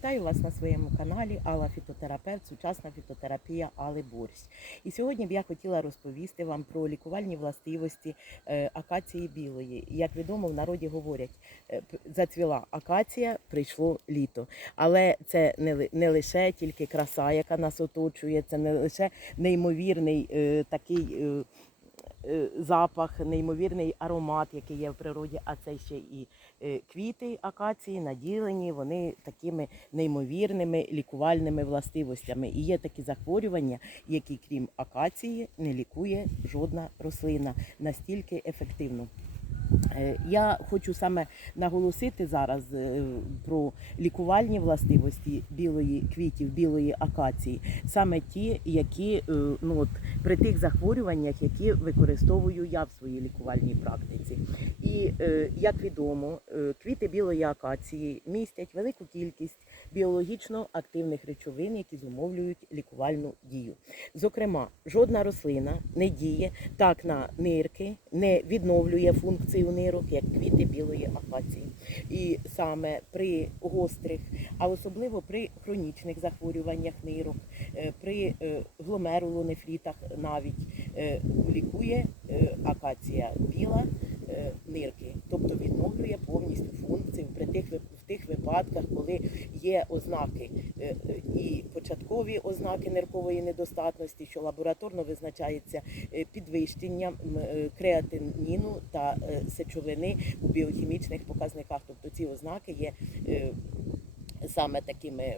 Вітаю вас на своєму каналі Алла Фітотерапевт, сучасна фітотерапія Али Борщ. І сьогодні б я хотіла розповісти вам про лікувальні властивості е, акації білої. Як відомо, в народі говорять, е, зацвіла акація, прийшло літо. Але це не, лише тільки краса, яка нас оточує, це не лише неймовірний е, такий. Е, запах, неймовірний аромат, який є в природі, а це ще і е, квіти акації наділені, вони такими неймовірними лікувальними властивостями. І є такі захворювання, які крім акації не лікує жодна рослина настільки ефективно. Е, Я хочу саме наголосити зараз е, про лікувальні властивості білої квітів, білої акації, саме ті, які е, ну от при тих захворюваннях, які використовую я в своїй лікувальній практиці. І як відомо, квіти білої акації містять велику кількість біологічно активних речовин, які зумовлюють лікувальну дію. Зокрема, жодна рослина не діє так на нирки, не відновлює функцію нирок, як квіти білої акації. І саме при гострих, а особливо при хронічних захворюваннях нирок, е, при е, гломерулонефрітах навіть е, лікує акація біла нирки, тобто відновлює повністю функцію при тих вип- в тих випадках, коли є ознаки е, е, і початкові ознаки ниркової недостатності, що лабораторно визначається е, підвищенням креатиніну та сечовини у біохімічних показниках. Тобто ці ознаки є саме такими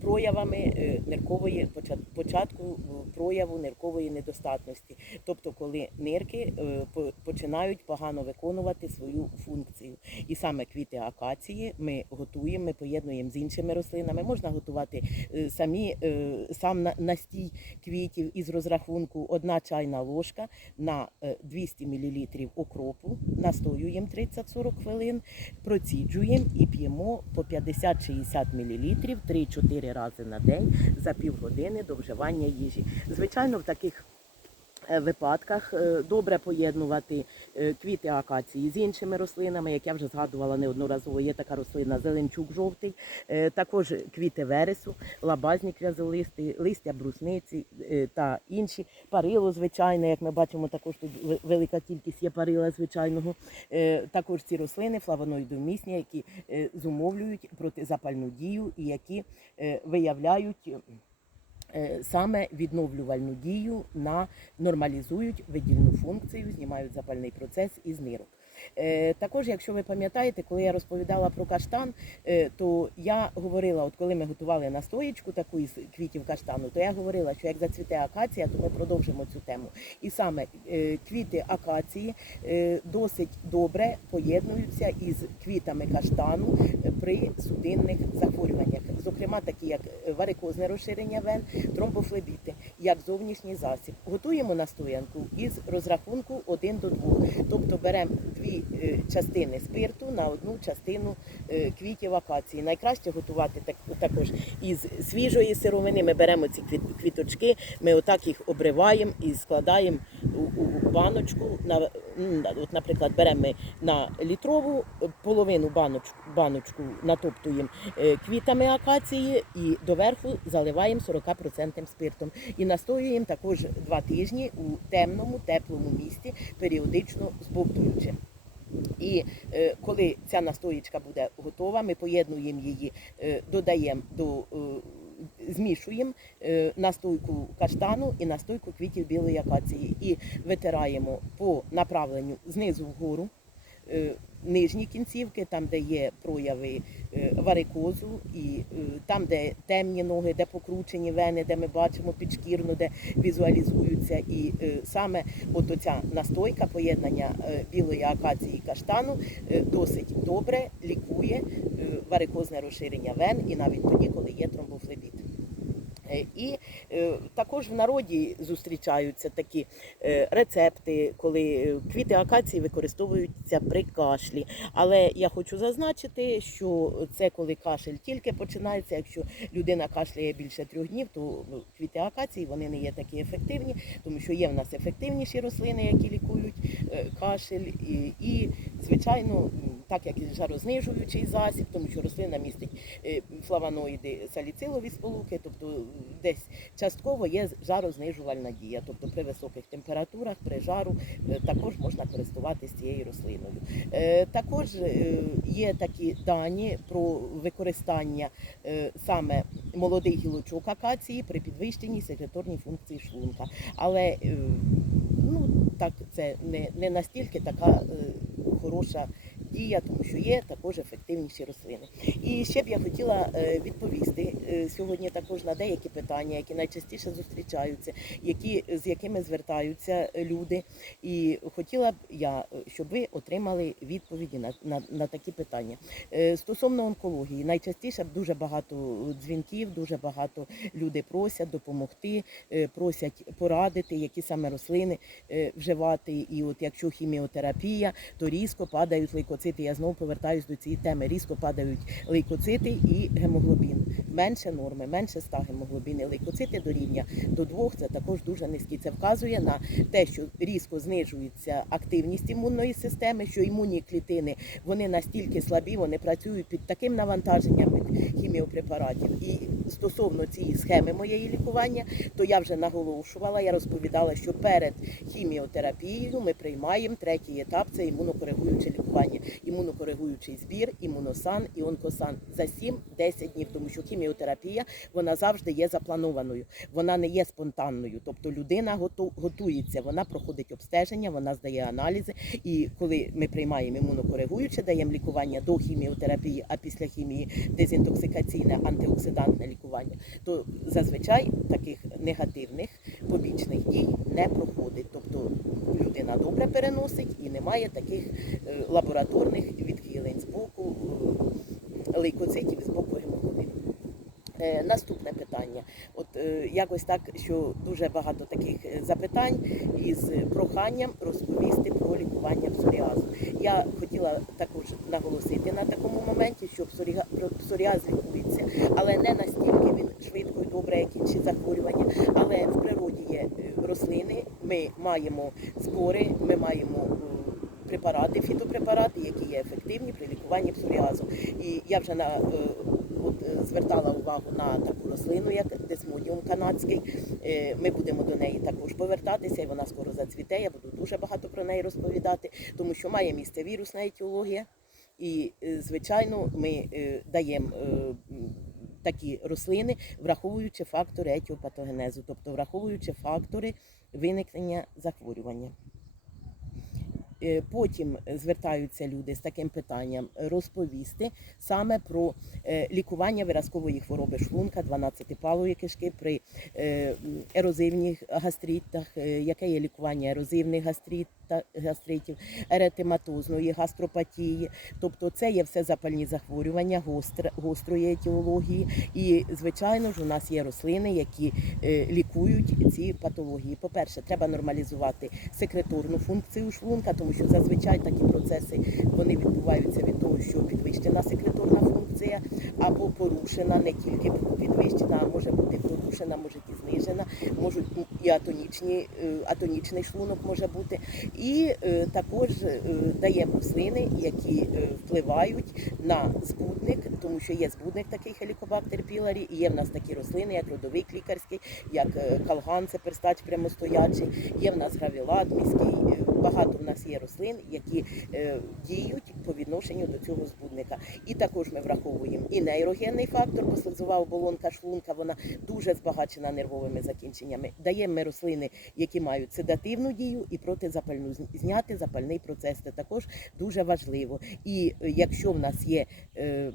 проявами е, ниркової почат- початку е, прояву ниркової недостатності, тобто коли нирки е, по- починають погано виконувати свою функцію. І саме квіти акації ми готуємо, ми поєднуємо з іншими рослинами. Можна готувати е, самі е, сам на- настій квітів із розрахунку одна чайна ложка на е, 200 мл окропу, настоюємо 30-40 хвилин, проціджуємо і п'ємо по 50-60 мл 3-4 рази на день за півгодини до вживання їжі. Звичайно, в таких випадках е, добре поєднувати е, квіти акації з іншими рослинами, як я вже згадувала неодноразово. Є така рослина зеленчук жовтий, е, також квіти вересу, лабазник в'язолистий, листя брусниці е, та інші. Парило звичайне, як ми бачимо, також тут велика кількість є парила звичайного. Е, Також ці рослини флавоноїдомісні, які е, зумовлюють протизапальну дію і які е, виявляють. Е, Саме відновлювальну дію на нормалізують видільну функцію, знімають запальний процес із нирок. Е, також, якщо ви пам'ятаєте, коли я розповідала про каштан, е, то я говорила, от коли ми готували настоєчку таку із квітів каштану, то я говорила, що як зацвіте акація, то ми продовжимо цю тему. І саме е, квіти акації досить добре поєднуються із квітами каштану при судинних захворюваннях, зокрема такі як варикозне розширення вен, тромбофлебіти, як зовнішній засіб. Готуємо настоянку із розрахунку 1 до 2. Тобто беремо дві е, частини спирту на одну частину е, квітів акації. Найкраще готувати так, також із свіжої сировини. Ми беремо ці квіточки, ми отак їх обриваємо і складаємо у баночку. На, от, наприклад, беремо ми на літрову половину баночку, баночку натоптуємо е, квітами акації і доверху заливаємо 40% спиртом. І настоюємо також два тижні у темному, теплому місці, періодично збовтуючи. І е, коли ця настоїчка буде готова, ми поєднуємо її, е, додаємо до. Е, Змішуємо е, настойку каштану і настойку квітів білої акації. І витираємо по направленню знизу вгору нижні кінцівки, там, де є прояви е, варикозу, і е, там, де темні ноги, де покручені вени, де ми бачимо підшкірну, де візуалізуються. І е, саме от оця настойка поєднання е, білої акації і каштану е, досить добре лікує е, варикозне розширення вен і навіть тоді, коли є тромбофлебіт. Е, І е, також в народі зустрічаються такі е, рецепти, коли квіти акації використовуються при кашлі. Але я хочу зазначити, що це коли кашель тільки починається. Якщо людина кашляє більше трьох днів, то ну, квіти акації вони не є такі ефективні, тому що є в нас ефективніші рослини, які лікують кашель. І, звичайно, так як і жарознижуючий засіб, тому що рослина містить флавоноїди саліцилові сполуки, тобто десь частково є жарознижувальна дія. Тобто при високих температурах, при жару е, також можна користуватися цією рослиною. Е, Також е, є такі дані про використання саме молодих гілочок акації при підвищенні секреторній функції шлунка. Але ну, так, це не, не настільки така хороша дія, тому що є також ефективніші рослини. І ще б я хотіла е, відповісти е, сьогодні також на деякі питання, які найчастіше зустрічаються, які, з якими звертаються люди. І хотіла б я, е, щоб ви отримали відповіді на, на, на такі питання. Е, Стосовно онкології, найчастіше дуже багато дзвінків, дуже багато люди просять допомогти, е, просять порадити, які саме рослини е, вживати. І от якщо хіміотерапія, то різко падають лейкоцити. Я знову повертаюсь до цієї теми. Різко падають лейкоцити і гемоглобін. Менше норми, менше 100 гемоглобін. І лейкоцити до рівня до двох це також дуже низькі. Це вказує на те, що різко знижується активність імунної системи, що імунні клітини вони настільки слабі, вони працюють під таким навантаженням від хіміопрепаратів. І стосовно цієї схеми моєї лікування, то я вже наголошувала, я розповідала, що перед хіміотерапією ми приймаємо третій етап це імунокоригуюче лікування, імунокоригуючий збір, імуносан і онкосан за 7-10 днів, тому що хіміотерапія вона завжди є запланованою, вона не є спонтанною. Тобто людина готується, вона проходить обстеження, вона здає аналізи. І коли ми приймаємо імунокоригуюче, даємо лікування до хіміотерапії, а після хімії дезінтоксикаційне антиоксидантне лікування, то зазвичай таких негативних побічних дій не проходить. Тобто людина добре переносить і немає таких е, лабораторних відхилень з боку е, лейкоцитів, з боку гемоглобіну. Е, Наступне питання. От е, якось так, що дуже багато таких е, запитань із проханням розповісти про лікування псоріазу. Я хотіла також наголосити на такому моменті, що псоріаз лікується, але не настільки він швидко і добре, як інші захворювання. Але в природі є рослини, ми маємо збори, ми маємо. Препарати, фітопрепарати, які є ефективні при лікуванні псоріазу. І я вже на звертала увагу на таку рослину, як десмодіум канадський. Е, Ми будемо до неї також повертатися, і вона скоро зацвіте. Я буду дуже багато про неї розповідати, тому що має місце вірусна етіологія. І, е, звичайно, ми е, даємо такі рослини, враховуючи фактори етіопатогенезу, тобто враховуючи фактори виникнення захворювання. Е, Потім звертаються люди з таким питанням розповісти саме про е, лікування виразкової хвороби шлунка, 12-палої кишки при е, ерозивних гастритах, яке є лікування ерозивних гастрита- гастритів, еретематозної гастропатії. Тобто це є все запальні захворювання гостр, гострої етіології. І, звичайно ж, у нас є рослини, які лікують ці патології. По-перше, треба нормалізувати секреторну функцію шлунка, тому що зазвичай такі процеси вони відбуваються від того, що підвищена секреторна функція або порушена, не тільки підвищена, а може бути порушена, може і знижена, можуть і атонічні, е, атонічний шлунок може бути. І е, також е, даємо рослини, які впливають на збудник, тому що є збудник такий хелікобактер піларі, і є в нас такі рослини, як родовик лікарський, як е, калган, це перстач прямостоячий, є в нас гравілат міський. е, Багато в нас є рослин, які е, діють по відношенню до цього збудника. І також ми враховуємо і нейрогенний фактор, бо оболонка шлунка вона дуже збагачена нервовими закінченнями. Даємо ми рослини, які мають седативну дію і протизапальну зняти запальний процес. Це також дуже важливо. І якщо в нас є е,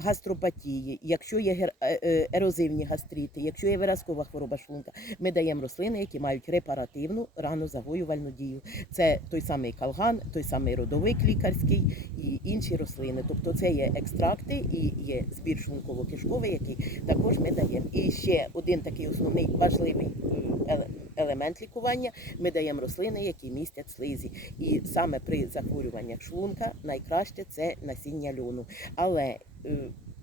гастропатії, якщо є е, е, ерозивні гастрити, якщо є виразкова хвороба шлунка, ми даємо рослини, які мають репаративну ранозагоювальну дію. Це той самий калган, той самий родовик лікарський і інші рослини. Тобто це є екстракти і є збір шлунково-кишковий, який також ми даємо. І ще один такий основний важливий елемент лікування. Ми даємо рослини, які містять слизі. І саме при захворюваннях шлунка найкраще це насіння льону. Але е,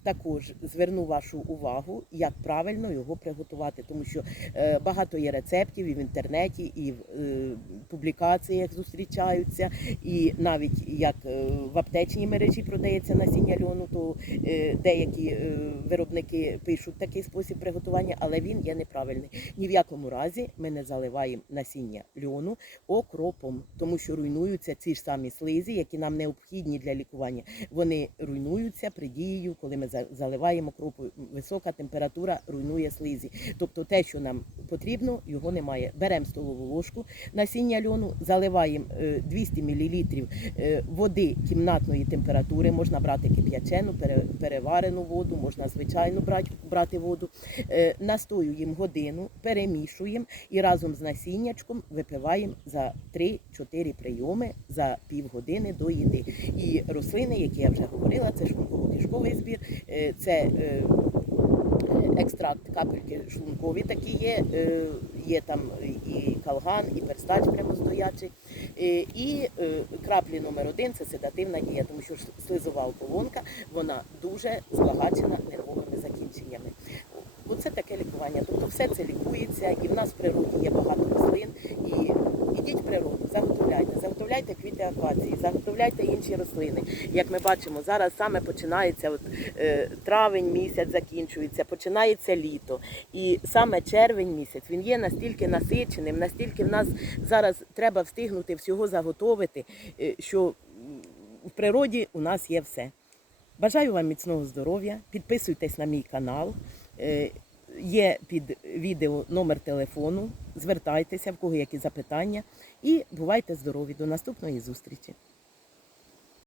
також зверну вашу увагу, як правильно його приготувати, тому що е, багато є рецептів і в інтернеті, і в е, публікаціях зустрічаються, і навіть як е, в аптечній мережі продається насіння льону, то е, деякі е, виробники пишуть такий спосіб приготування, але він є неправильний. Ні в якому разі ми не заливаємо насіння льону окропом, тому що руйнуються ці ж самі слизі, які нам необхідні для лікування. Вони руйнуються при дією, коли ми заливаємо окропу. Висока температура руйнує слизі. Тобто те, що нам потрібно, його немає. Беремо столову ложку насіння льону, заливаємо е, 200 мл е, води кімнатної температури. Можна брати кип'ячену, переварену воду, можна звичайну брати, воду. Е, Настоюємо годину, перемішуємо і разом з насіннячком випиваємо за 3-4 прийоми за півгодини до їди. І рослини, які я вже говорила, це шлунково-кишковий збір, е, це е, екстракт капельки шлункові такі є, е, є там і калган, і перстач прямостоячий. Е, І е, краплі номер один це седативна дія, тому що слизова оболонка вона дуже збагачена нервовими закінченнями. Оце таке лікування. Тобто все це лікується, і в нас в природі є багато рослин. І ідіть в природу, заготовляйте, заготовляйте квіти акації, заготовляйте інші рослини. Як ми бачимо, зараз саме починається от, е, травень місяць закінчується, починається літо. І саме червень місяць він є настільки насиченим, настільки в нас зараз треба встигнути всього заготовити, е, що в природі у нас є все. Бажаю вам міцного здоров'я, підписуйтесь на мій канал. Е, Є під відео номер телефону. Звертайтеся, в кого які запитання. І бувайте здорові. До наступної зустрічі.